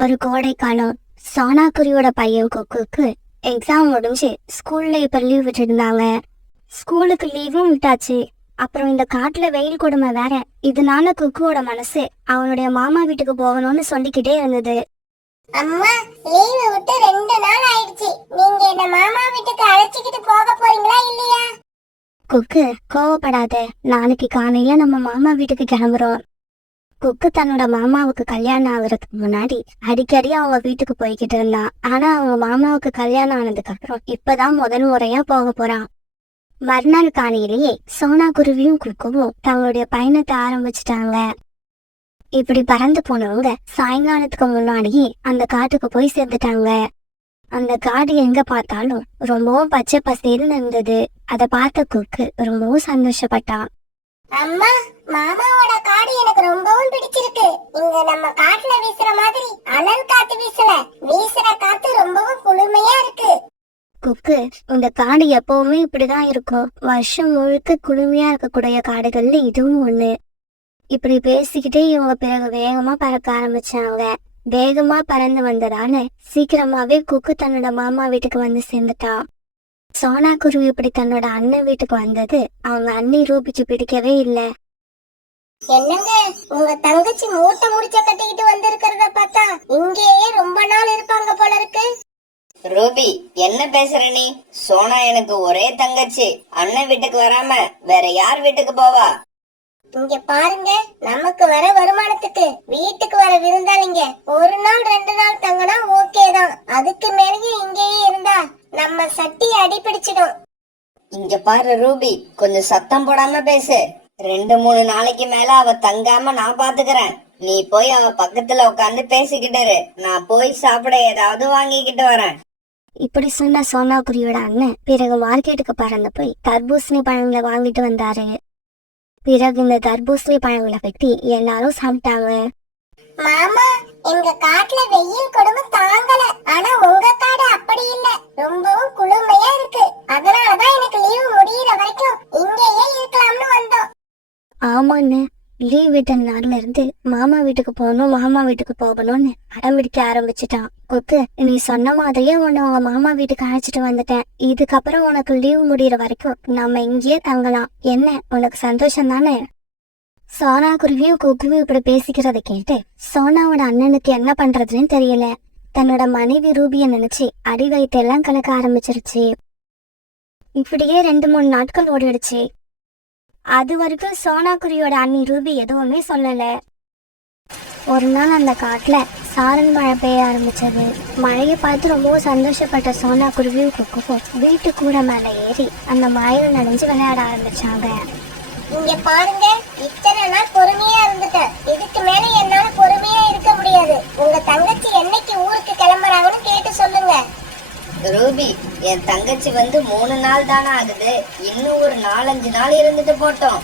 ஒரு கோடை காலம். சோனாக்குருவியோட பையன் கொக்குக்கு எக்ஸாம் முடிஞ்சு ஸ்கூல்ல இப்ப லீவ் விட்டுருந்தாங்க. ஸ்கூலுக்கு லீவும் விட்டாச்சு. அப்புறம் இந்த காட்டுல வெயில் கொடுமை வேற. இதனால குக்குவோட மனசு அவனுடைய மாமா வீட்டுக்கு போகணும்னு சொல்லிக்கிட்டே இருந்தது. அம்மா, லீவு விட்டு 2 நாள் ஆயிடுச்சு. நீங்க என்ன மாமா வீட்டுக்கு அழைச்சிக்கிட்டு போக போறீங்களா இல்லையா? குக்கு, கோவப்படாத. நாளைக்கு காலையில நம்ம மாமா வீட்டுக்கு கிளம்புறோம். குக்கு தன்னோட மாமாவுக்கு கல்யாணம் ஆகுறதுக்கு முன்னாடி அடிக்கடி அவங்க வீட்டுக்கு போய்கிட்டு இருந்தான். ஆனா அவங்க மாமாவுக்கு கல்யாணம் ஆனதுக்கு அப்புறம் இப்பதான் முதல் முறையா போக போறான். மறுநாள் காலையிலேயே சோனாக்குருவியும் குக்குவும் தங்களுடைய பயணத்தை ஆரம்பிச்சிட்டாங்க. இப்படி பறந்து போனவங்க சாயங்காலத்துக்கு முன்னாடியே அந்த காட்டுக்கு போய் சேர்ந்துட்டாங்க. அந்த காடு எங்க பார்த்தாலும் ரொம்பவும் பச்சை பசேல்னு இருந்தது. அதை பார்த்த குக்கு ரொம்பவும் சந்தோஷப்பட்டான். அம்மா, மாமாவோட காடு எனக்கு ரொம்பவும் பிடிச்சிருக்கு. இங்க நம்ம காட்டுல வீசுற மாதிரி அனல் காத்து வீசல. வீசுற காத்து ரொம்பவும் குளுமையா இருக்கு. குக்கு, இந்த காடு எப்பவுமே இப்படிதான் இருக்கும். வருஷம் முழுக்க குளுமையா இருக்கக்கூடிய காடுகள்ல இதுவும் ஒண்ணு. இப்படி பேசிக்கிட்டே இவங்க பிறகு வேகமா பறக்க ஆரம்பிச்சாங்க. வேகமா பறந்து வந்ததால சீக்கிரமாவே குக்கு தன்னோட மாமா வீட்டுக்கு வந்து சேர்ந்துட்டான். சோனாக்குருவி இப்படி தன்னோட அண்ணன் வீட்டுக்கு வந்தது அவங்க அண்ணி ரூபிக்கு பிடிக்கவே இல்லை. என்னங்க, உங்க தங்கச்சி மூட்டை முடிச்ச கட்டிக்கிட்டு வந்திருக்கிறத பார்த்தா இங்கேயே ரொம்ப நாள் இருப்பாங்க போல இருக்கு. ரூபி, என்ன பேசுற நீ? சோனா எனக்கு ஒரே தங்கச்சி. அண்ணன் வீட்டுக்கு வராம வேற யார் வீட்டுக்கு போவா? இங்க பாருங்க, நமக்கு வர வருமானத்துக்கு வீட்டுக்கு வர விருந்தாளிங்க 1 நாள் 2 நாள் தங்கினா ஓகே தான். அதுக்கு மேலேயே இங்கேயே இருந்தா நம்ம சட்டி அடிபிடிச்சிடும். இங்க பாரு ரூபி, கொஞ்சம் சத்தம் போடாம பேசு. 2-3 நாளைக்கு மேல அவ தங்காம நான் பாத்துக்கிறேன். நீ போய் அவ பக்கத்துல உட்காந்து பேசிக்கிட்டு இரு. நான் போய் சாப்பிட ஏதாவது வாங்கிக்கிட்டு வரேன். இப்படி சொன்ன சோனாக்குருவியோட அண்ணன் பிறகு மார்க்கெட்டுக்கு பறந்து போய் தர்பூசணி பழங்களை வாங்கிட்டு வந்தாரு. பிறகு இந்த தர்பூசணி பழங்களை வெட்டி எல்லாரும் சாப்பிட்டாங்க. மாமா, எங்க காட்டுல வெயில் கொடுமை தாங்கல. ஆனா உங்க காடு அப்படி இல்ல, ரொம்பவும் குளுமையா இருக்கு. அதனாலதான் எனக்கு லீவு முடியிற வரைக்கும் இங்கேயே இருக்கலாம்னு வந்தோம். ஆமாண்ணே, லீவ் விட்ட நாள்ல இருந்து மாமா வீட்டுக்கு போகணும்னு அடம்பிடிக்க ஆரம்பிச்சுட்டான். குக்கு, நீ சொன்ன மாதிரியே உன்னை உங்க மாமா வீட்டுக்கு அழைச்சிட்டு வந்துட்டேன். இதுக்கப்புறம் உனக்கு லீவ் முடிகிற வரைக்கும் நம்ம இங்கேயே தங்கலாம். என்ன, உனக்கு சந்தோஷம் தானே? சோனா குருவியும் குக்குவும் இப்படி பேசிக்கிறத கேட்டு சோனாவோட அண்ணனுக்கு என்ன பண்றதுன்னு தெரியல. தன்னோட மனைவி ரூபிய நினைச்சு அடி வயிற்றெல்லாம் கலக்க ஆரம்பிச்சிருச்சு. இப்படியே 2-3 நாட்கள் ஓடிடுச்சு. அது வரைக்கும் சோனாக்குருவியோட அண்ணி ரூபி எதுவுமே சொல்லல. ஒரு நாள் அந்த காட்டுல சாரல் மழை பெய்ய ஆரம்பிச்சது. மழையை பார்த்து ரொம்பவும் சந்தோஷப்பட்ட சோனாக்குருவியும் குக்குவும் வீட்டு கூட மேல ஏறி அந்த மழையில நனைஞ்சு விளையாட ஆரம்பிச்சாங்க. இங்க பாருங்க, இத்தனை நாள் பொறுமையா இருந்துட்டேன். இதுக்கு மேல என்னால பொறுமையா இருக்க முடியாது. உங்க தங்கச்சி என்னைக்கு ஊருக்கு கிளம்புறாங்கன்னு கேட்டு சொல்லுங்க. ரூபி, என் தங்கச்சி வந்து 3 நாள் தானே ஆகுது. இன்னும் ஒரு 4-5 நாள் இருந்துட்டு போட்டோம்.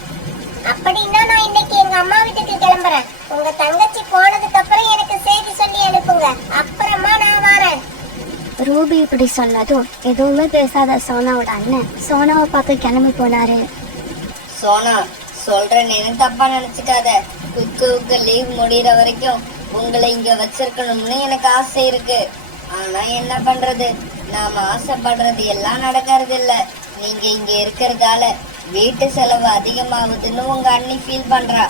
அப்படின்னா நான் இன்னைக்கு எங்க அம்மா வீட்டுக்கு கிளம்புறேன். உங்க தங்கச்சி போனதுக்கு அப்புறம் எனக்கு செய்தி சொல்லி அனுப்புங்க. அப்புறமா நான் வரேன். ரூபி இப்படி சொன்னதும் எதுவுமே பேசாத சோனாவோட அண்ணன் சோனாவை பார்க்க கிளம்பி போனாரு. சோனா, சொல்றேன், தப்பா நினைச்சுக்காத. குக்குவுக்கு லீவ் முடிகிற வரைக்கும் உங்களை இங்க வச்சிருக்கணும்னு எனக்கு ஆசை இருக்கு. ஆனா என்ன பண்றது, நாம ஆசைப்படுறது எல்லாம் நடக்கிறது இல்ல. நீங்க இங்க இருக்கிறதால வீட்டு செலவு அதிகமாகுதுன்னு உங்க அண்ணி ஃபீல் பண்றா.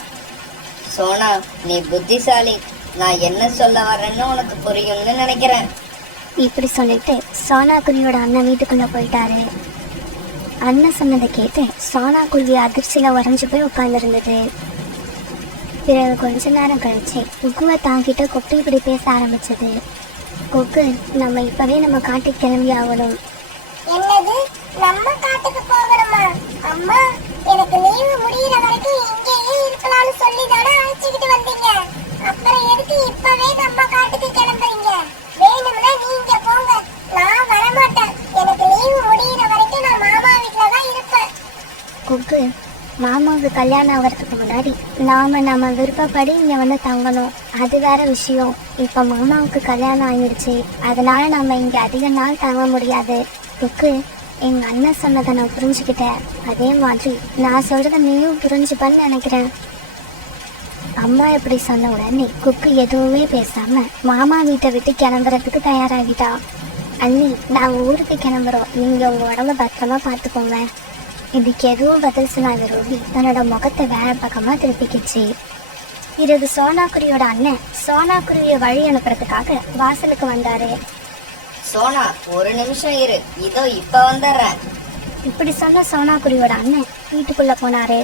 சோனா, நீ புத்திசாலி. நான் என்ன சொல்ல வரேன்னு உனக்கு புரியும்னு நினைக்கிறேன். இப்படி சொல்லிட்டு சோனாக்குருவியோட அண்ணன் வீட்டுக்குள்ள போயிட்டாரு. அண்ணன் சொன்னதை கேட்டு சோனாக்குருவி அதிர்ச்சியில உறைஞ்சு போய் உட்கார்ந்துருந்தது. பிறகு கொஞ்ச நேரம் கழிச்சு குக்குவை தாங்கிட்டு கொக்கு இப்படி பேச ஆரம்பிச்சது. கொக்கு, நம்ம இப்பவே நம்ம காட்டுக்கு கிளம்பி ஆகணும். என்னது, நம்ம காட்டுக்கு போகணுமா? அம்மா, எனக்கு லீவு முடியிற வரைக்கும் இங்கேயே இருக்கலாம்னு சொல்லி தானே அழைச்சிக்கிட்டு வந்தீங்க. அப்புறம் எதுக்கு இப்பவே நம்ம காட்டுக்கு கிளம்புறீங்க? வேணும்னா நீங்க போங்க, நான் வரமாட்டேன். எனக்கு லீவு முடியிற வரைக்கும் நான் மாமா வீட்டுல தான் இருப்பேன். கொக்கு, மாமாவுக்கு கல்யாணம் ஆகிறதுக்கு முன்னாடி நம்ம விருப்பப்படி இங்க வந்து தங்கணும். அது வேற விஷயம். இப்ப மாமாவுக்கு கல்யாணம் ஆயிடுச்சு. அதனால நம்ம இங்க அதிக நாள் தங்க முடியாது. கொக்கு, எங்க அண்ணன் சொன்னதை நான் புரிஞ்சுக்கிட்டேன். அதே மாதிரி நான் சொல்றத நீயும் புரிஞ்சுப்பான்னு நினைக்கிறேன். அம்மா இப்படி சொன்ன உடனே குக்கு எதுவுமே பேசாம மாமா வீட்டை விட்டு கிளம்புறதுக்கு தயாராகிட்டா. அண்ணி, நாங்க ஊருக்கு கிளம்புறோம், நீங்க உங்க உடம்ப பத்திரமா பார்த்துக்கோங்க. இதுக்கு எதுவும் பதில் சொல்லாத ரூபி தன்னோட முகத்தை வேற பக்கமா திருப்பிக்கிச்சு. பிறகு சோனாக்குருவியோட அண்ணன் சோனாக்குருவிய வழி அனுப்புறதுக்காக வாசலுக்கு வந்தாரு. சோனா, ஒரு நிமிஷம் இரு, இதோ இப்ப வந்துடுறேன். இப்படி சொன்ன சோனாக்குருவியோட அண்ணன் வீட்டுக்குள்ள போனாரு.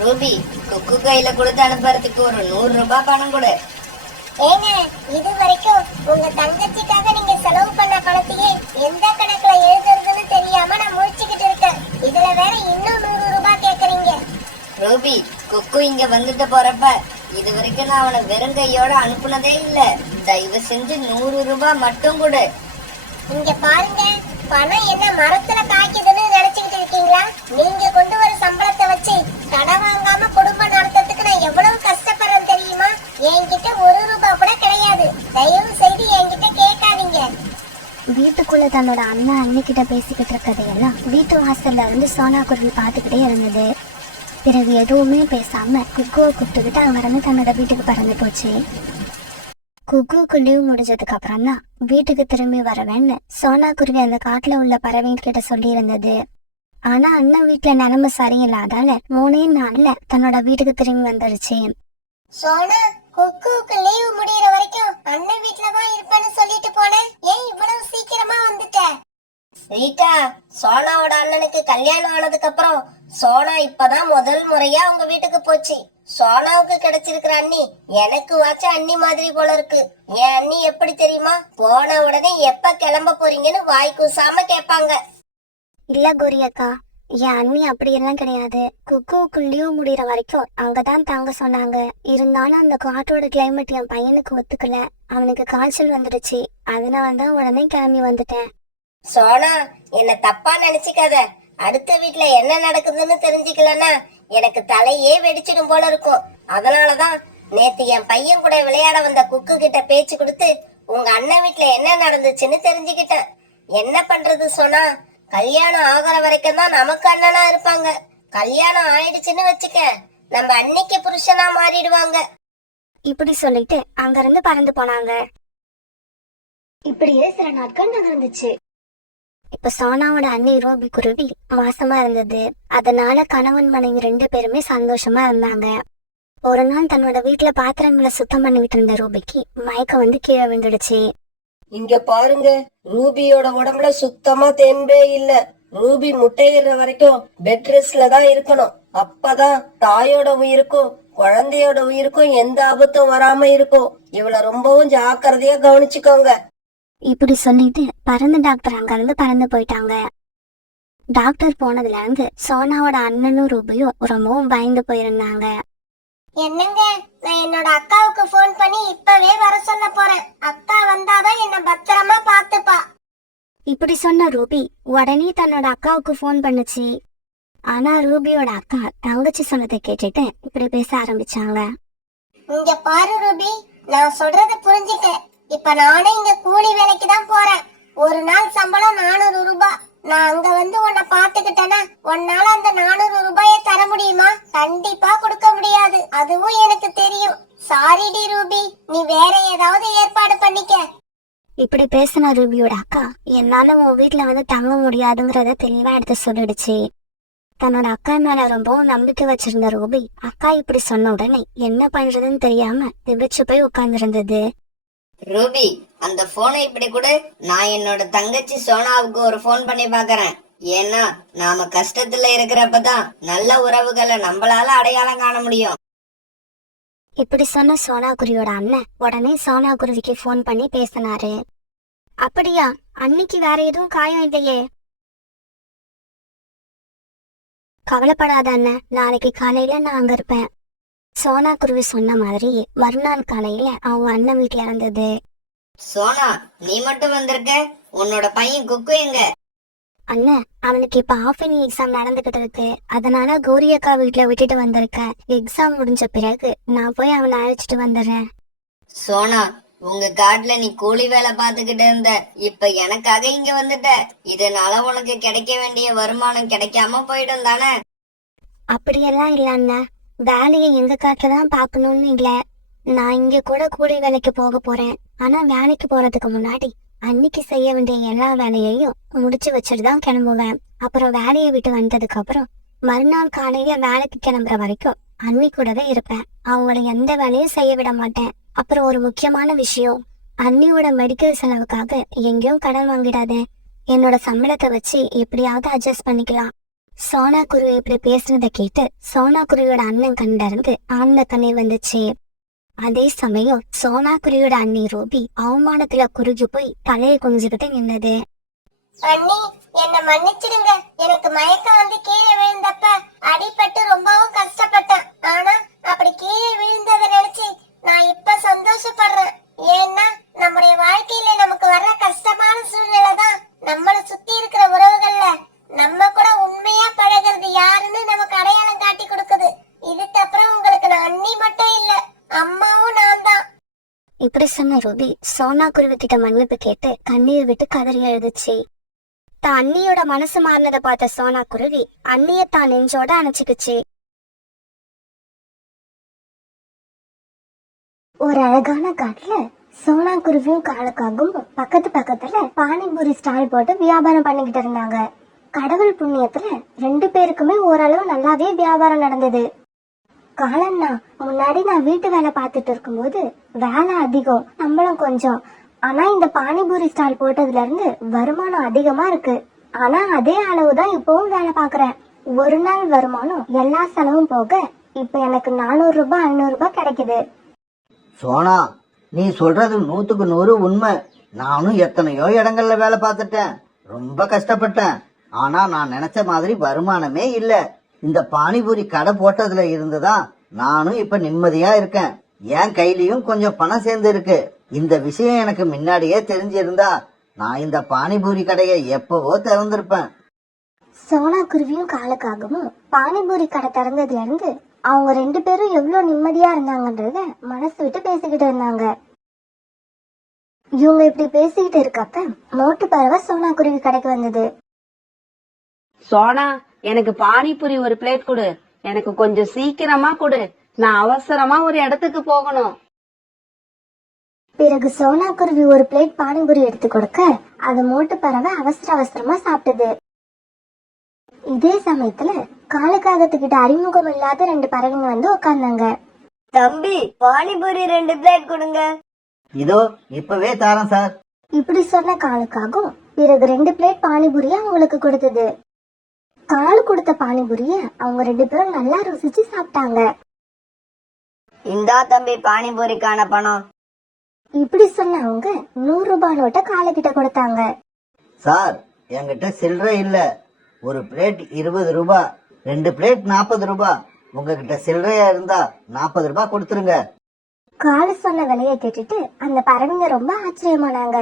ரூபி, குக்கு கையில கொடுத்து அனுப்புறதுக்கு ஒரு 100 ரூபாய் பணம் கொடு. ஏங்க, இது வரைக்கும் உங்க தங்கச்சிக்காக நீங்க செலவு பண்ண பணத்தையே எந்த கணக்குல எழுதுறதுன்னு தெரியாம நான் முழிச்சுக்கிட்டு இருக்கேன். இதுல வேற இன்னும் 100 ரூபாய் கேக்குறீங்க. ரூபி, குக்கு இங்க வந்துட்டு போறப்ப இது வரைக்கும் நான் அவனை வெறும் கையோட அனுப்புனதே இல்ல. தயவு செஞ்சு 100 ரூபாய் மட்டும் கொடு. இங்க பாருங்க, பணம் என்ன மரத்துல காய்க்குதுன்னு நினைச்சுக்கிட்டு இருக்கீங்களா? நீங்க கொண்டு வர சம்பளத்தை வச்சு கடன் வாங்காம குடும்பம் நடத்துறதுக்கு நான் எவ்வளவு கஷ்டப்படுறேன் தெரியுமா? என்கிட்ட 1 ரூபாய் கூட கிடையாது. தயவு செய்து என்கிட்ட கேட்காதீங்க. வீட்டுக்குள்ள தன்னோட அண்ணன் அண்ணிக்கிட்ட பேசிக்கிட்டு இருக்கதையெல்லாம் வீட்டு வாசல்ல இருந்து சோனாக்குருவி பார்த்துக்கிட்டே இருந்தது. பிறகு எதுவுமே பேசாம குக்குவை கூப்பிட்டுக்கிட்டு அங்கிருந்து தன்னோட வீட்டுக்கு பறந்து போச்சு. குக்குவுக்கு லீவ் முடிஞ்சதுக்கு அப்புறம் தான் வீட்டுக்கு திரும்பி வரவேன்னு சோனாக்குருவி அந்த காட்டுல உள்ள பறவைங்கிட்ட சொல்லி இருந்தது. ஆனா அண்ணன் வீட்டுல நிலைமை சரியில்லாதால 3 நாள்ல தன்னோட வீட்டுக்கு திரும்பி வந்துருச்சு. சோனா, குக்குவுக்கு லீவு முடியற வரைக்கும் அண்ணன் வீட்ல தான் இருப்பேன்னு சொல்லிட்டு போனேன். ஏன் இவ்வளவு சீக்கிரமா வந்துட்ட? ரீட்டா, சோனாவோட அண்ணனுக்கு கல்யாணம் ஆனதுக்கு அப்புறம் சோனா இப்பதான் முதல் முறையா உங்க வீட்டுக்கு போச்சு. சோனாவுக்கு கிடைச்சிருக்கிற அண்ணி எனக்கு வாச்ச அண்ணி மாதிரி போல இருக்கு. என் அண்ணி எப்படி தெரியுமா? போன உடனே எப்ப கிளம்ப போறீங்கன்னு வாய் கூசாம கேட்பாங்க. இல்ல கோரி அக்கா, என் அண்ணி அப்படியெல்லாம் கிடையாது. குக்குவுக்கு லீவ் முடிகிற வரைக்கும் அங்கதான் தாங்க சொன்னாங்க. இருந்தாலும் அந்த காட்டோட கிளைமேட் என் பையனுக்கு ஒத்துக்கல. அவனுக்கு காய்ச்சல் வந்துடுச்சு. அதனாலதான் உடனே கிளம்பி வந்துட்டேன். சோனா, என்ன தப்பா நினைச்சுக்காத. அடுத்த வீட்ல என்ன நடக்குதுன்னு தெரிஞ்சுக்கலன்னா எனக்கு தலையே வெடிச்சிடும் போல இருக்கும். அதனாலதான் நேத்து என் பையன் கூட விளையாட வந்த குக்கு கிட்ட பேச்சு கொடுத்து உங்க அண்ணன் வீட்ல என்ன நடந்துச்சுன்னு தெரிஞ்சுக்கிட்டேன். என்ன பண்றது சோனா, கல்யாணம் ஆகிற வரைக்கும் தான் நமக்கு அண்ணனா இருப்பாங்க. கல்யாணம் ஆயிடுச்சுன்னு வச்சுக்க, நம்ம அன்னைக்கு புருஷனா மாறிடுவாங்க. இப்படி சொல்லிட்டு அங்கிருந்து பறந்து போனாங்க. இப்படியே சில நாட்கள் நகர்ந்துச்சு. இப்ப சோனாவோட அண்ணி ரூபி குருவி மாசமா இருந்தது. அதனால கணவன் மனைவி 2 பேருமே சந்தோஷமா இருந்தாங்க. ஒரு நாள் தன்னோட வீட்டுல பாத்திரங்களை சுத்தம் பண்ணிட்டு இருந்த ரூபிக்கு மயக்கம் வந்து கீழே விழுந்துடுச்சு. இங்க பாருங்க, ரூபியோட உடம்புல சுத்தமா தெம்பே இல்ல. ரூபி முட்டையிடுற வரைக்கும் பெட் ரெஸ்ட்ல தான் இருக்கணும். அப்பதான் தாயோட உயிருக்கும் குழந்தையோட உயிருக்கும் எந்த ஆபத்தும் வராம இருக்கும். இவள ரொம்பவும் ஜாக்கிரதையா கவனிச்சுக்கோங்க. இப்படி சொல்லிட்டு பறந்து டாக்டர் அங்க இருந்து பறந்து போயிட்டாங்க. டாக்டர் போனதுல இருந்து சோனாவோட அண்ணனும் ரூபியும் ரொம்பவும் பயந்து போயிருந்தாங்க. என்னங்க, நான் என்னோட அக்காவுக்கு போன் பண்ணி இப்பவே வர சொல்ல போறேன். அக்கா வந்தாதான் என்ன பத்திரமா பாத்துப்பா. இப்படி சொன்ன ரூபி உடனே தன்னோட அக்காவுக்கு போன் பண்ணுச்சு. ஆனா ரூபியோட அக்கா தங்கச்சி சொன்னதை கேட்டுட்டு இப்படி பேச ஆரம்பிச்சாங்க. இங்க பாரு ரூபி, நான் சொல்றத புரிஞ்சுட்டேன். இப்ப நானே இங்க கூலி வேலைக்கு தான் போறேன். ஒரு நாள் சம்பளம் 400 ரூபாய். நான் அங்க வந்து உன்னை பாத்துக்கிட்டேன்னா உன்னால அந்த 400 ரூபாயை தர முடியுமா? கண்டிப்பா கொடுக்க முடியாது. அதுவும் எனக்கு தெரியும். சாரிடி ரூபி, நீ வேற ஏதாவது ஏற்பாடு பண்ணிக்க. இப்படி பேசின ரூபியோட அக்கா என்னால உன் வீட்டுல வந்து தங்க முடியாதுங்கிறத தெளிவா எடுத்து சொல்லிடுச்சு. தன்னோட அக்கா மேல ரொம்பவும் நம்பிக்கை வச்சிருந்த ரூபி அக்கா இப்படி சொன்ன உடனே என்ன பண்றதுன்னு தெரியாம திவிச்சு போய் உட்கார்ந்துருந்தது. ரூபி, அந்த போனை இப்படி கூட நான் என்னோட தங்கச்சி சோனாவுக்கு ஒரு போன் பண்ணி பாக்குறேன். ஏன்னா நாம கஷ்டத்துல இருக்கிறப்பதான் நல்ல உறவுகளை நம்மளால அடையாளம் காண முடியும். இப்படி சொன்ன சோனாக்குருவியோட அண்ணன் உடனே சோனாக்குருவிக்கு போன் பண்ணி பேசினாரு. அப்படியா, அன்னைக்கு வேற எதுவும் காயம் இல்லையே? கவலைப்படாத அண்ணன், நாளைக்கு காலையில நான் அங்க இருப்பேன். சோனாக்குருவி சொன்ன மாதிரி மறுநாள் காலையில அவங்க அண்ணன் வீட்டுல இருந்தது. சோனா, நீ மட்டும் வந்திருக்க, உன்னோட பையன் குக்கு எங்க? அண்ணன், அவனுக்கு இப்ப ஆஃப் இயர்லி எக்ஸாம் நடந்துகிட்டு இருக்கு. அதனால கௌரி அக்கா வீட்டுல விட்டுட்டு வந்திருக்கேன். எக்ஸாம் முடிஞ்ச பிறகு நான் போய் அவனை அழைச்சிட்டு வந்துடுறேன். சோனா, உங்க காட்டுல நீ கூலி வேலை பாத்துக்கிட்டு இருந்த, இப்ப எனக்காக இங்க வந்துட்ட. இதனால உனக்கு கிடைக்க வேண்டிய வருமானம் கிடைக்காம போயிடும் தானே? அப்படியெல்லாம் இல்ல அண்ணன், வேலையை எங்க காட்டுல தான் பார்க்கணும்னு இல்ல, நான் இங்க கூட கூலி வேலைக்கு போக போறேன். ஆனா வேலைக்கு போறதுக்கு முன்னாடி அன்னைக்கு செய்ய வேண்டிய எல்லா வேலையையும் முடிச்சு வச்சுட்டு தான் கிளம்புவேன். அப்புறம் வேலையை விட்டு வந்ததுக்கு அப்புறம் மறுநாள் காலையில வேலைக்கு கிளம்புற வரைக்கும் அன்னி கூடவே இருப்பேன். அவங்கள எந்த வேலையும் செய்ய விட மாட்டேன். அப்புறம் ஒரு முக்கியமான விஷயம், அன்னியோட மெடிக்கல் செலவுக்காக எங்கேயும் கடன் வாங்கிடாத. என்னோட சம்பளத்தை வச்சு எப்படியாவது அட்ஜஸ்ட் பண்ணிக்கலாம். சோனா குருவி இப்படி பேசுனதை கேட்டு சோனா குருவியோட அண்ணன் கண்ணிலிருந்து ஆனந்த கண்ணீர் வந்துச்சு. அதே சமயம் சோனா குருவியோட அண்ணி ரூபி அவமானத்துல குறுகி போய் தலையை குனிஞ்சுக்கிட்டு நின்னது. அண்ணி, என்ன மன்னிச்சிடுங்க. எனக்கு மயக்கம் வந்து கீழே விழுந்தப்ப அடிபட்டு ரொம்பவும் கஷ்டப்பட்டேன். ஆனா அப்படி கீழே விழுந்ததை நினைச்சு நான் இப்ப சந்தோஷப்படுறேன். ஏன்னா நம்முடைய வாழ்க்கையில நமக்கு வர்ற கஷ்டமான சூழ்நிலை தான் நம்மள சுத்தி இருக்கிற உறவுகள்ல நம்ம கூட உண்மையா பழகிறது யாருன்னு நமக்கு அடையாளம் காட்டி கொடுக்குது. இதுக்கப்புறம் உங்களுக்கு நான் அண்ணி மட்டும் இல்ல, அம்மாவும் நான் தான். இப்படி சொன்ன ரூபி சோனா குருவி கிட்ட மன்னிப்பு கேட்டு கண்ணீர் விட்டு கதறி எழுதுச்சு. தான் அண்ணியோட மனசு மாறினதை பார்த்த சோனா குருவி அண்ணிய தான் நெஞ்சோட அணைச்சுக்குச்சு. ஒரு அழகான காட்டுல சோனா குருவியும் காலுக்காகவும் பக்கத்துல பானிபூரி ஸ்டால் போட்டு வியாபாரம் பண்ணிக்கிட்டு இருந்தாங்க. கடவுள் புண்ணியத்துல 2 பேருக்குமே ஓரளவு நல்லாவே வியாபாரம் நடந்தது. காலன்னா முன்னாடி நான் வீட்டு வேலை பார்த்துட்டு இருக்கும்போது வேலை அதிகம், சம்பளம் கொஞ்சம். ஆனா இந்த பானிபூரி ஸ்டால் போட்டதுல இருந்து வருமானம் அதிகமா இருக்கு. ஆனா அதே அளவுதான் இப்பவும் வேலை பாக்குறேன். ஒரு நாள் வருமானம் எல்லா செலவும் போக இப்ப எனக்கு 400 ரூபாய் 500 ரூபாய் கிடைக்குது. சோனா, நீ சொல்றது 100க்கு 100 உண்மை. நானும் எத்தனையோ இடங்கள்ல வேலை பார்த்துட்டேன், ரொம்ப கஷ்டப்பட்டேன். ஆனா நான் நினைச்ச மாதிரி வருமானமே இல்ல. இந்த பானிபூரி கடை போட்டதுல இருந்துதான் நானும் இப்ப நிம்மதியா இருக்கேன். என் கையிலயும் கொஞ்சம் பணம் சேர்ந்து இருக்கு. இந்த விஷயம் எனக்கு முன்னாடியே தெரிஞ்சிருந்தா நான் இந்த பானிபூரி கடையை எப்பவோ திறந்திருப்பேன். சோனா குருவியும் காலுக்காகவும் பானிபூரி கடை திறந்ததுல இருந்து அவங்க 2 பேரும் எவ்வளவு நிம்மதியா இருந்தாங்கன்றத மனசு விட்டு பேசிக்கிட்டு இருந்தாங்க. இவங்க இப்படி பேசிக்கிட்டு இருக்கப்ப மோட்டு பறவை சோனா குருவி கடைக்கு வந்தது. சோனா, எனக்கு பானிபூரி ஒரு பிளேட் கொடு. எனக்கு கொஞ்சம் சீக்கிரமா கொடு. நான் அவசரமா ஒரு இடத்துக்கு போகணும். பிறகு சோனா குருவி ஒரு பிளேட் பானிபூரி எடுத்து கொடுக்க அது மோட்டு பறவை அவசரமா சாப்பிட்டது. இதே சமயத்துல காலுக்காகத்துக்கிட்ட அறிமுகம் இல்லாத 2 பறவைங்க வந்து உட்கார்ந்தாங்க. தம்பி, பானிபூரி 2 பிளேட் கொடுங்க. இதோ இப்பவே தாரேன் சார். இப்படி சொன்ன காலுக்காகும் பிறகு 2 பிளேட் பானிபூரிய அவங்களுக்கு கொடுத்தது. காலு கொடுத்த பானிபூரிய அவங்க 2 பேரும் நல்லா ருசிச்சு சாப்பிட்டாங்க. இந்தா தம்பி பானிபூரிக்கான பணம். இப்படி சொன்ன அவங்க 100 ரூபாய் நோட்டை காலு கிட்ட கொடுத்தாங்க. சார், என்கிட்ட சில்லறை இல்ல. ஒரு பிளேட் 20 ரூபாய், 2 பிளேட் 40 ரூபாய். உங்ககிட்ட சில்லறையா இருந்தா 40 ரூபாய் கொடுத்துருங்க. காலு சொன்ன விலையை கேட்டுட்டு அந்த பறவைங்க ரொம்ப ஆச்சரியமானாங்க.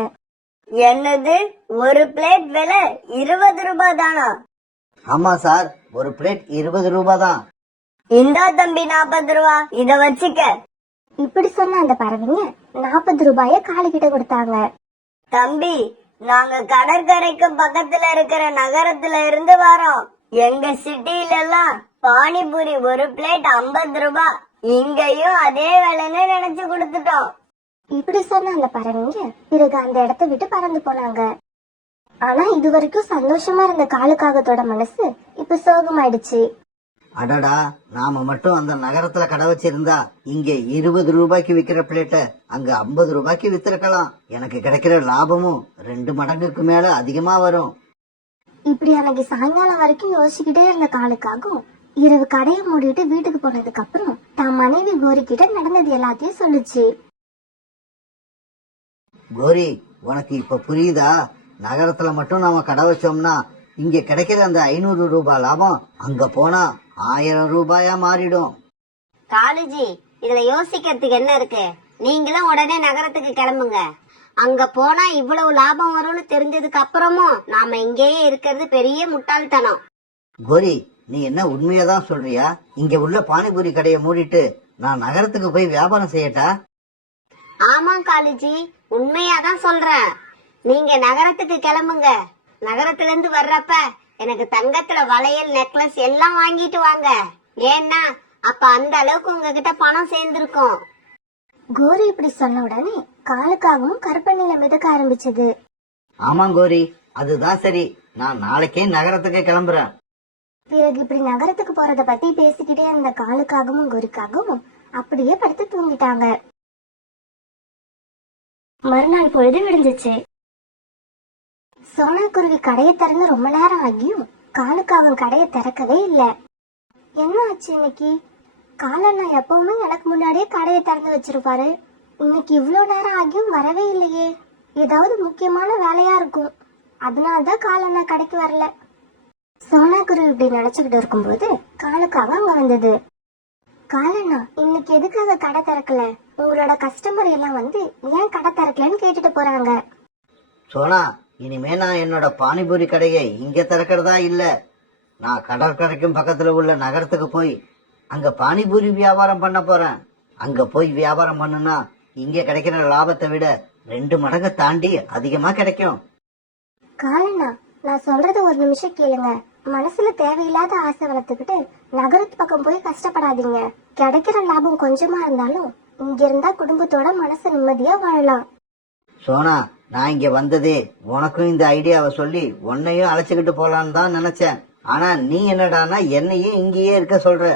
என்னது, ஒரு பிளேட் விலை 20 ரூபாய் தானா? ஆமா சார், ஒரு பிளேட் 20 ரூபாய் தான். இந்தா தம்பி 40 ரூபா, இத வச்சுக்க. இப்படி சொன்ன அந்த பறவைங்க 40 ரூபாய காலு கிட்ட கொடுத்தாங்க. தம்பி, நாங்க கடற்கரைக்கு பக்கத்துல இருக்கிற நகரத்துல இருந்து வரோம். எங்க சிட்டில எல்லாம் பானிபூரி ஒரு பிளேட் 50 ரூபாய். இங்கேயும் அதே விலைன்னு நினைச்சு கொடுத்துட்டோம். இப்படி சொன்ன அந்த பறவைங்க பிறகு அந்த இடத்தை விட்டு பறந்து போனாங்க. ஆனா இது வரைக்கும் சந்தோஷமா இருந்த காலுக்காகத்தோட மனசு இப்ப சோகமாயிடுச்சு. அடடா, நாம மட்டும் அந்த நகரத்துல கடை வச்சிருந்தா இங்க 20 ரூபாய்க்கு விக்கிற பிளேட்ட அங்க 50 ரூபாய்க்கு வித்திருக்கலாம். எனக்கு கிடைக்கிற லாபமும் 2 மடங்குக்கு மேல அதிகமா வரும். இப்படி அன்னைக்கு சாயங்காலம் வரைக்கும் யோசிச்சுக்கிட்டே இருந்த காலுக்காகும் இரவு கடையை மூடிட்டு வீட்டுக்கு போனதுக்கு அப்புறம் தான் மனைவி கோரி கிட்ட நடந்தது எல்லாத்தையும் சொல்லுச்சு. கோரி, உனக்கு இப்ப புரியுதா? நகரத்துல மட்டும் நாம கடை வச்சோம்னா இங்க கிடைக்கிற அந்த 500 ரூபாய் லாபம் அங்க போனா 1000 ரூபாயா மாறிடும். காலுஜி, இதுல யோசிக்கிறதுக்கு என்ன இருக்கு? நீங்களும் உடனே நகரத்துக்கு கிளம்புங்க. அங்க போனா இவ்வளவு லாபம் வரும்னு தெரிஞ்சதுக்கு அப்புறமும் நாம இங்கேயே இருக்கிறது பெரிய முட்டாள்தனம். கோரி, நீ என்ன உண்மையாதான் சொல்றியா? இங்க உள்ள பானிபூரி கடையை மூடிட்டு நான் நகரத்துக்கு போய் வியாபாரம் செய்யட்டா? ஆமா காலுஜி, உண்மையாதான் சொல்றேன். நீங்க நகரத்துக்கு கிளம்புங்க. நகரத்துல இருந்து வர்றப்ப எனக்கு தங்கத்துல வளையல், நெக்லஸ் எல்லாம் வாங்கிட்டு வாங்க. ஏன்னா அப்ப அந்த அளவுக்கு உங்ககிட்ட பணம் சேர்ந்திருக்கும். கோரி இப்படி சொன்ன உடனே காலுக்காகவும் கருப்பண்ணில மிதக்க ஆரம்பிச்சது. ஆமாம் கோரி, அதுதான் சரி. நான் நாளைக்கே நகரத்துக்கு கிளம்புறேன். பிறகு இப்படி நகரத்துக்கு போறத பத்தி பேசிக்கிட்டே இருந்த காலுக்காகவும் கோரிக்காகவும் அப்படியே படுத்து தூங்கிட்டாங்க. மறுநாள் பொழுது விடிஞ்சிச்சு. சோனா குருவி கடையை திறந்து ரொம்ப நேரம் ஆகியும் காலுக்காவும் கடையை திறக்கவே இல்ல. என்ன ஆச்சு இன்னைக்கு? காலண்ணா எப்பவுமே எனக்கு முன்னாடியே கடையை திறந்து வச்சிருப்பாரு. இன்னைக்கு இவ்ளோ நேரம் ஆகியும் வரவே இல்லையே. ஏதாவது முக்கியமான வேலையா இருக்கும். அதனாலதான் காலண்ணா கடைக்கு வரல. சோனா குருவி இப்படி நினைச்சுக்கிட்டு இருக்கும்போது காலுக்காக அங்க வந்தது. காலண்ணா, இன்னைக்கு எதுக்காக கடை திறக்கல? உங்களோட கஸ்டமர் எல்லாம் வந்து ஏன் கடை திறக்கலன்னு கேட்டுட்டு போறாங்க. சோனா, இனிமே நான் என்னோட பானிபூரி கடையை இங்க திறக்கிறதா இல்ல. நான் கடற்கரைக்கும் பக்கத்துல உள்ள நகரத்துக்கு போய் அங்க பானிபூரி வியாபாரம் பண்ண போறேன். அங்க போய் வியாபாரம் பண்ணுனா இங்க கிடைக்கிற லாபத்தை விட 2 மடங்கு தாண்டி அதிகமா கிடைக்கும். காலண்ணா, நான் சொல்றது ஒரு நிமிஷம் கேளுங்க. மனசுல தேவையில்லாத ஆசை வளர்த்துக்கிட்டு நகரத்து பக்கம் போய் கஷ்டப்படாதீங்க. கிடைக்கிற லாபம் கொஞ்சமா இருந்தாலும் இங்க இருந்தா குடும்பத்தோட மனசு நிம்மதியா வாழலாம். சோனா, நான் இங்க வந்ததே உனக்கும் இந்த ஐடியாவை சொல்லி உன்னையும் அழைச்சுக்கிட்டு போலான்னு தான் நினைச்சேன். ஆனா நீ என்னடானா என்னையும் இங்கேயே இருக்க சொல்ற.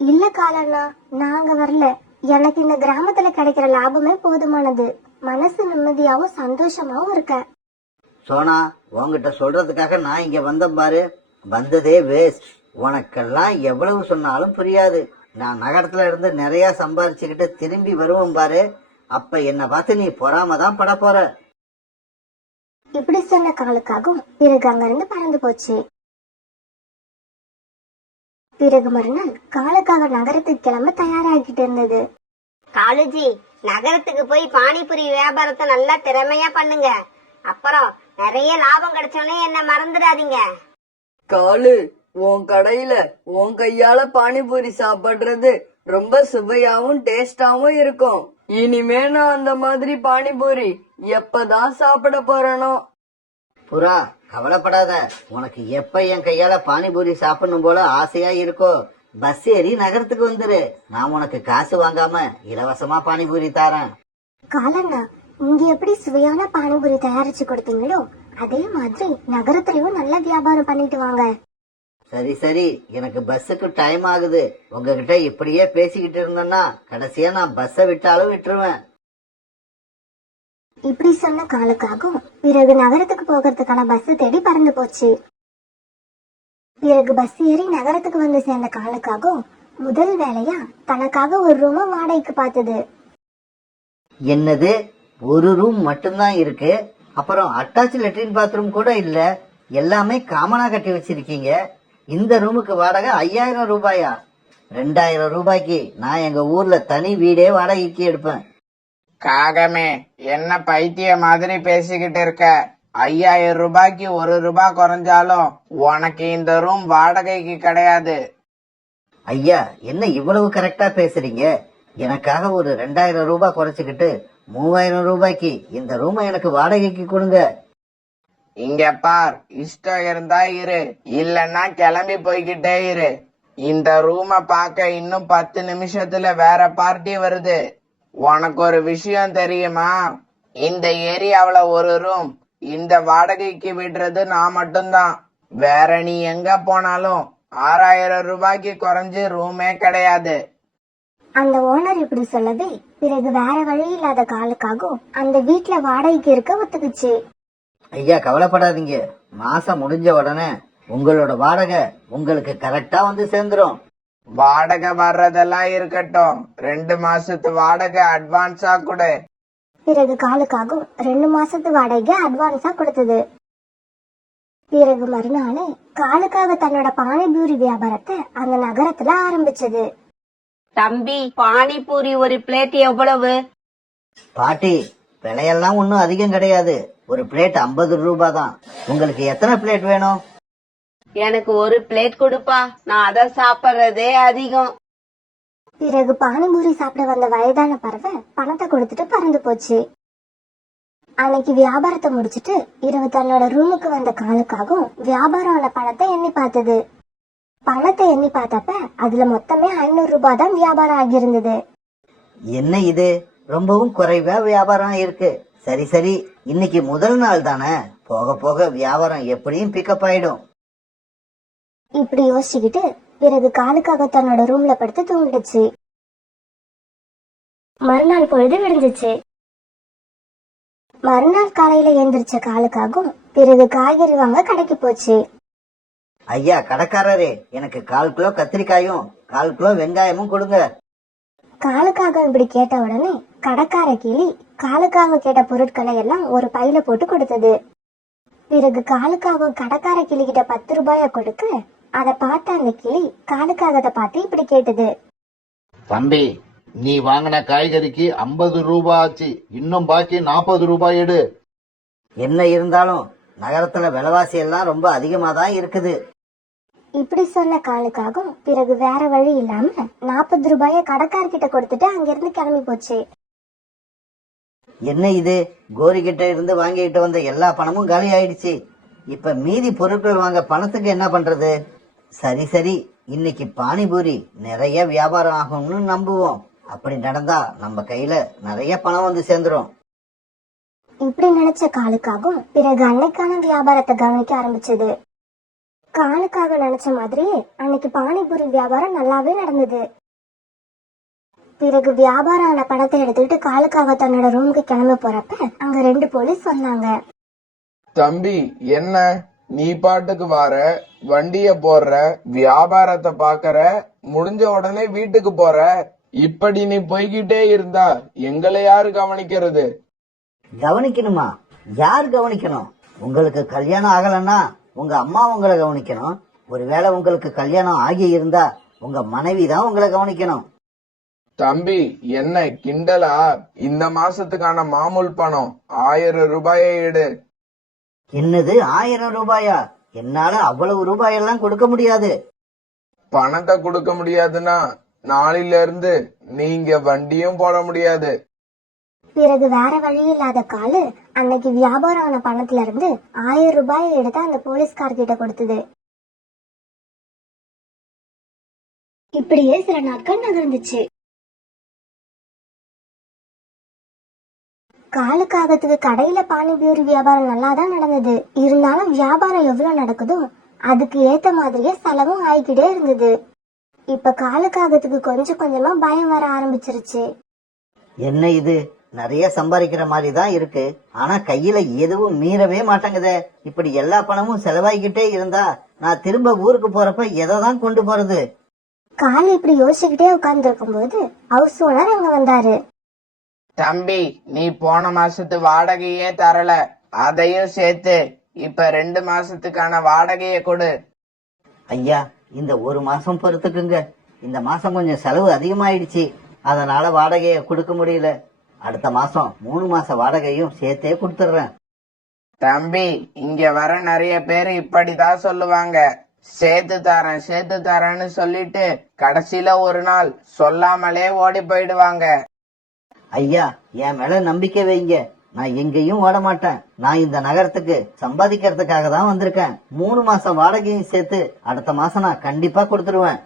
இல்ல காலண்ணா, நாங்க வரல. எனக்கு இந்த கிராமத்துல கிடைக்கிற லாபமே போதுமானது. மனசு நிம்மதியாவும் சந்தோஷமாவும் இருக்க. சோனா, உன்கிட்ட சொல்றதுக்காக நான் இங்க வந்தேன் பாரு. வந்ததே வேஸ்ட். உனக்கெல்லாம் எவ்வளவு சொன்னாலும் புரியாது. நான் நகரத்துல இருந்து நிறைய சம்பாரிச்சுக்கிட்டு திரும்பி வருவேன் பாரு. அப்ப என்ன பார்த்து நீ பொறாம தான் பட போற. இப்படி சொன்ன காலுக்காகவும் பிறகு அங்கிருந்து பறந்து போச்சு. பிறகு மறுநாள் காலுக்காக நகரத்துக்கு கிளம்ப தயாராகிட்டு இருந்தது. காலுஜி, நகரத்துக்கு போய் பானிபூரி வியாபாரத்தை நல்லா திறமையா பண்ணுங்க. அப்புறம் நிறைய லாபம் கிடைச்சோன்னே என்ன மறந்துடாதீங்க. காலு, உன் கடையில உன் கையால பானிபூரி சாப்பிடுறது ரொம்ப சுவையாவும் டேஸ்டாவும் இருக்கும். இனிமே நான் அந்த மாதிரி பானிபூரி எப்பதான் சாப்பிட போறேனோ. புறா, கவலைப்படாத. உனக்கு எப்ப என் கையால பானிபூரி சாப்பிடணும் போல ஆசையா இருக்கோ, பஸ் ஏறி நகரத்துக்கு வந்துரு. நான் உனக்கு காசு வாங்காம இலவசமா பானிபூரி தாரேன். காலண்ணா, இங்க எப்படி சுவையான பானிபூரி தயாரிச்சு கொடுத்தீங்களோ அதே மாதிரி நகரத்திலயும் நல்ல வியாபாரம் பண்ணிட்டு வாங்க. சரி சரி, எனக்கு பஸ்ஸுக்கு டைம் ஆகுது. உங்ககிட்ட இப்படியே பேசிக்கிட்டு இருந்தேன்னா கடைசியா நான் பஸ்ஸை விட்டாலும் விட்டுருவேன். இப்படி சொன்ன காலுக்காகவும் பிறகு நகரத்துக்கு போகிறதுக்கான பஸ் தேடி பறந்து போச்சு. பிறகு பஸ் ஏறி நகரத்துக்கு வந்து சேர்ந்த காலுக்காகவும் முதல் வேலையா தனக்காக ஒரு ரூம வாடகைக்கு பார்த்தது. என்னது, ஒரு ரூம் மட்டும்தான் இருக்கு? அப்புறம் அட்டாச் லெட்ரின் பாத்ரூம் கூட இல்ல. எல்லாமே காமனா கட்டி வச்சிருக்கீங்க. இந்த ரூமுக்கு வாடகை 5000 ரூபாயா? 2000 ரூபாய்க்கு நான் எங்க ஊர்ல தனி வீடே வாடகைக்கு எடுப்பேன். காகமே, என்ன பைத்திய மாதிரி பேசிக்கிட்டு இருக்க? 5000 ரூபாய்க்கு 1 ரூபாய் குறைஞ்சாலும் உனக்கு இந்த ரூம் வாடகைக்கு கிடையாது. ஐயா, என்ன இவ்வளவு கரெக்டா பேசுறீங்க? எனக்காக ஒரு 2000 ரூபாய் குறைச்சுக்கிட்டு 3000 ரூபாய்க்கு இந்த ரூமை எனக்கு வாடகைக்கு கொடுங்க. இங்க பார், இஷ்டம் இருந்தா இரு, இல்லன்னா கிளம்பி போய்கிட்டே இரு. இந்த ரூமை பார்க்க இன்னும் 10 நிமிஷத்துல வேற பார்ட்டி வருது. உனக்கு ஒரு விஷயம் தெரியுமா? இந்த ஏரியாவுல ஒரு ரூம் இந்த வாடகைக்கு விடுறது நான் மட்டும்தான். வேற நீ எங்க போனாலும் 6000 ரூபாய்க்கு குறைஞ்சு ரூமே கிடையாது. அந்த ஓனர் இப்படி சொல்லவே பிறகு வேற வழி இல்லாத காலுக்காகவும் அந்த வீட்டுல வாடகைக்கு இருக்க ஒத்துக்குச்சு. ஐயா, கவலைப்படாதீங்க. மாசம் முடிஞ்ச உடனே உங்களோட வாடகை உங்களுக்கு கரெக்டா வந்து சேர்ந்துரும். வாடகை வர்றதெல்லாம் இருக்கட்டும், 2 மாசத்து வாடகை அட்வான்ஸா கொடு. பிறகு காலுக்காகவும் 2 மாசத்து வாடகை அட்வான்ஸா கொடுத்தது. பிறகு மறுநாள் காலுக்காக தன்னோட பானிபூரி வியாபாரத்தை அந்த நகரத்துல ஆரம்பிச்சது. தம்பி, பானிபூரி ஒரு பிளேட் எவ்வளவு? பாட்டி, விலையெல்லாம் ஒன்றும் அதிகம் கிடையாது. ஒரு பிளேட் 50 ரூபாய் தான். உங்களுக்கு எத்தனை பிளேட் வேணும்? எனக்கு ஒரு பிளேட் கொடுப்பா, நான் அதை சாப்பிடுறதே அதிகம். பிறகு பானிபூரி சாப்பிட வந்த வயதான பறவை பணத்தை கொடுத்துட்டு பறந்து போச்சு. அன்னைக்கு வியாபாரத்தை முடிச்சிட்டு இரவு தன்னோட ரூமுக்கு வந்த காலுக்காகவும் வியாபாரம் ஆன பணத்தை எண்ணி பார்த்தது. பணத்தை எண்ணி பார்த்தப்ப அதுல மொத்தமே 500 ரூபாய் தான் வியாபாரம் ஆகியிருந்தது. என்ன இது, ரொம்பவும் குறைவா வியாபாரம் இருக்கு. சரி சரி, இன்னைக்கு முதல் நாள் தானே, போக போக வியாபாரம் எப்படியும் பிக்கப் ஆயிடும். இப்படி யோசிச்சுக்கிட்டு பிறகு காலுக்காக தன்னோட ரூம்ல படுத்து தூங்கிடுச்சு. மறுநாள் பொழுது விடிஞ்சிச்சு. மறுநாள் காலையில எழுந்திரிச்ச காலுக்காகவும் பிறகு காய்கறி வாங்க கடைக்கு போச்சு. ஐயா கடைக்காரரே, எனக்கு 1/4 கிலோ கத்திரிக்காயும் 1/4 கிலோ வெங்காயமும் கொடுங்க. காலுக்காக இப்படி கேட்ட உடனே கடைக்கார கிளி காலுக்காக கேட்ட பொருட்களை எல்லாம் ஒரு பையில போட்டு கொடுத்தது. பிறகு காலுக்காக கடைக்கார கிளி கிட்ட 10 ரூபாய கொடுக்க அதை பார்த்த அந்த கிளி காலுக்காகத்தை பார்த்து இப்படி கேட்டது. தம்பி, நீ வாங்கின காய்கறிக்கு 50 ரூபாய் ஆச்சு, இன்னும் பாக்கி 40 ரூபாய் எடு. என்ன இருந்தாலும் நகரத்துல விலைவாசி எல்லாம் ரொம்ப அதிகமா தான் இருக்குது. இப்படி சொன்ன காலுக்காகவும் பிறகு வேற வழி இல்லாம 40 ரூபாய கடைக்காரர்கிட்ட கொடுத்துட்டு அங்கிருந்து கிளம்பி போச்சு. என்ன இது, கோரி கிட்ட இருந்து வாங்கிட்டு வந்த எல்லா பணமும் காலி ஆயிடுச்சு. இப்ப மீதி பொருட்கள் வாங்க பணத்துக்கு என்ன பண்றது? சரி சரி, இன்னைக்கு பானிபூரி நிறைய வியாபாரம் ஆகும்னு நம்புவோம். அப்படி நடந்தா நம்ம கையில நிறைய பணம் வந்து சேர்ந்துரும். இப்படி நினைச்ச காலுக்காகவும் பிறகு அன்னைக்கான வியாபாரத்தை கவனிக்க ஆரம்பிச்சது. காலுக்காக நினைச்ச மாதிரியே அன்னைக்கு பானிபூரி வியாபாரம் நல்லாவே நடந்தது. பிறகு வியாபாரம் ஆன பணத்தை எடுத்துக்கிட்டு காலுக்காக தன்னோட ரூமுக்கு கிளம்ப போறப்ப அங்க 2 போலீஸ் சொன்னாங்க. தம்பி, என்ன நீ பாட்டுக்கு வார, வண்டிய போடுற, வியாபாரத்தை பாக்கற, முடிஞ்ச உடனே வீட்டுக்கு போற. இப்படி நீ போய்கிட்டே இருந்தா எங்களை யாரு கவனிக்கிறது? கவனிக்கணுமா? யார் கவனிக்கணும்? உங்களுக்கு கல்யாணம் ஆகலன்னா உங்க அம்மா உங்களை கவனிக்கணும். ஒருவேளை உங்களுக்கு கல்யாணம் ஆகி இருந்தா உங்க மனைவி தான் உங்களை கவனிக்கணும். தம்பி, என்ன கிண்டலா? இந்த மாசத்துக்கான மாமூல் பணம் 1000 ரூபாயை எடு. என்னது 1000 ரூபாயா? என்னால அவ்வளவு ரூபாயெல்லாம் கொடுக்க முடியாது. பணத்தை கொடுக்க முடியாதுன்னா நாளில இருந்து நீங்க வண்டியும் போட முடியாது. பிறகு வேற வழி இல்லாத காலு அன்னைக்கு வியாபாரம் ஆன பணத்துல இருந்து 1000 ரூபாயை எடுத்து அந்த போலீஸ்கார்கிட்ட கொடுத்தது. இப்படியே சில நாட்கள் நகர்ந்துச்சு. காலுக்காகத்துக்கு கடையில பானிபூரி வியாபாரம் நல்லாதான் நடந்தது. இருந்தாலும் வியாபாரம் எவ்வளவு நடக்குதோ அதுக்கு ஏத்த மாதிரியே செலவும் ஆயிக்கிட்டே இருந்தது. இப்ப காலுக்காகத்துக்கு கொஞ்சம் கொஞ்சமா பயம் வர ஆரம்பிச்சிருச்சு. என்ன இது, நிறைய சம்பாதிக்கிற மாதிரி தான் இருக்கு, ஆனா கையில எதுவும் மீறவே மாட்டேங்குதே. இப்படி எல்லா பணமும் செலவாகிக்கிட்டே இருந்தா நான் திரும்ப ஊருக்கு போறப்ப எதை தான் கொண்டு போறது? காலு இப்படி யோசிச்சுக்கிட்டே உட்கார்ந்து இருக்கும் போது ஹவுஸ் ஓனர் அங்க வந்தாரு. தம்பி, நீ போன மாசத்து வாடகையே தரல, அதையும் சேர்த்து இப்ப 2 மாசத்துக்கான வாடகைய கொடு. ஐயா, இந்த 1 மாசம் பொறுத்துக்குங்க. இந்த மாசம் கொஞ்சம் செலவு அதிகமாயிடுச்சு, அதனால வாடகைய கொடுக்க முடியல. அடுத்த மாசம் 3 மாச வாடகையும் சேர்த்தே கொடுத்துடுறேன். தம்பி, இங்க வர நிறைய பேர் இப்படிதான் சொல்லுவாங்க. சேர்த்து தரேன்னு சொல்லிட்டு கடைசியில ஒரு நாள் சொல்லாமலே ஓடி போயிடுவாங்க. ஐயா, என் மேல நம்பிக்கை வைங்க. நான் எங்கேயும் ஓட மாட்டேன். நான் இந்த நகரத்துக்கு சம்பாதிக்கிறதுக்காக தான் வந்திருக்கேன். 3 மாசம் வாடகையும் சேர்த்து அடுத்த மாசம் நான் கண்டிப்பா கொடுத்துருவேன்.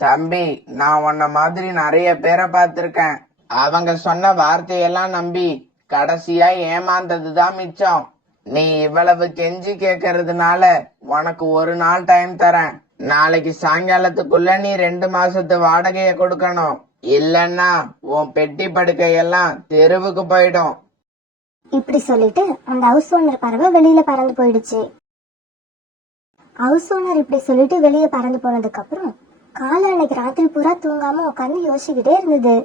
தம்பி, நான் உன்ன மாதிரி நிறைய பேரை பார்த்திருக்கேன். அவங்க சொன்ன வார்த்தையெல்லாம் நம்பி கடைசியா ஏமாந்ததுதான் மிச்சம். நீ இவ்வளவு கெஞ்சி கேட்கறதுனால உனக்கு ஒரு நாள் டைம் தரேன். நாளைக்கு சாயங்காலத்துக்குள்ள நீ 2 மாசத்து வாடகைய கொடுக்கணும். இல்லன்னா உன் பெட்டி படுக்கையெல்லாம் தெருவுக்கு போயிடும். இப்படி சொல்லிட்டு அந்த ஹவுஸ் ஓனர் பறவை வெளியில பறந்து போயிடுச்சு. ஹவுஸ் ஓனர் இப்படி சொல்லிட்டு வெளியே பறந்து போனதுக்கு அப்புறம் காலை அன்னைக்கு ராத்திரி பூரா தூங்காம உட்காந்து யோசிச்சுக்கிட்டே இருந்தது.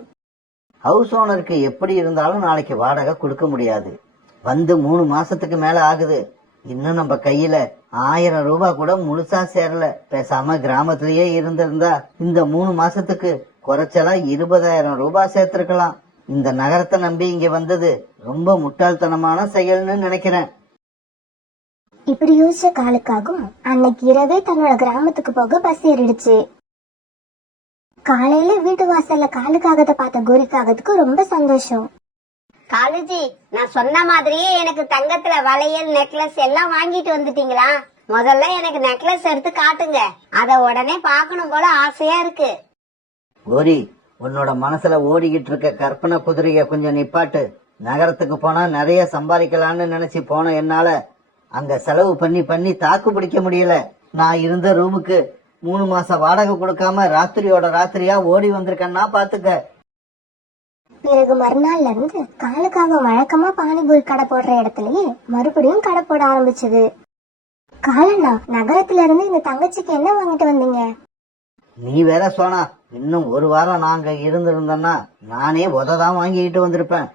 ஹவுஸ் ஓனருக்கு எப்படி இருந்தாலும் நாளைக்கு வாடகை கொடுக்க முடியாது. வந்து 3 மாசத்துக்கு மேல ஆகுது. இன்னும் நம்ம கையில 1000 ரூபாய் கூட முழுசா சேரல. பேசாம கிராமத்திலேயே இருந்திருந்தா இந்த 3 மாசத்துக்கு குறைச்சலா 20,000 ரூபாய் சேர்த்திருக்கலாம். இந்த நகரத்தை நம்பி இங்க வந்தது ரொம்ப முட்டாள்தனமான செயல்னு நினைக்கிறேன். இப்படி யோசிச்ச காலுக்காகவும் அன்னைக்கு இரவே தன்னோட கிராமத்துக்கு போக பஸ் ஏறிடுச்சு. காலையில வீட்டு வாசல்ல காலுக்காகத்தை பார்த்த கோரிக்காகத்துக்கு ரொம்ப சந்தோஷம். காலுஜி, நான் சொன்ன மாதிரியே எனக்கு தங்கத்துல வளையல் நெக்லஸ் எல்லாம் வாங்கிட்டு வந்துட்டீங்களா? முதல்ல எனக்கு நெக்லஸ் எடுத்து காட்டுங்க. அத உடனே பார்க்கணும் போல ஆசையா இருக்கு. கோரி, உன்னோட மனசுல ஓடிக்கிட்டு இருக்க கற்பனை குதிரைய கொஞ்சம் நிப்பாட்டு. நகரத்துக்கு போனா நிறைய சம்பாதிக்கலாம்னு நினைச்சு போன என்னால அங்க செலவு பண்ணி பண்ணி தாக்கு பிடிக்க முடியல. நான் இருந்த ரூமுக்கு 3 மாசம் வாடகை கொடுக்காம ராத்திரியோட ராத்திரியா ஓடி வந்திருக்கேன்னா பாத்துக்க. பிறகு மறுநாள்ல இருந்து காலுக்காக வழக்கமா பானிபூரி கடை போடுற இடத்துலயே மறுபடியும் கடை போட ஆரம்பிச்சது. காலண்ணா, நகரத்துல இருந்து இந்த தங்கச்சிக்கு என்ன வாங்கிட்டு வந்தீங்க? நீ வேற சோனா, இன்னும் 1 வாரம் நாங்க இருந்திருந்தோம்னா நானே உததான் வாங்கிட்டு வந்திருப்பேன்.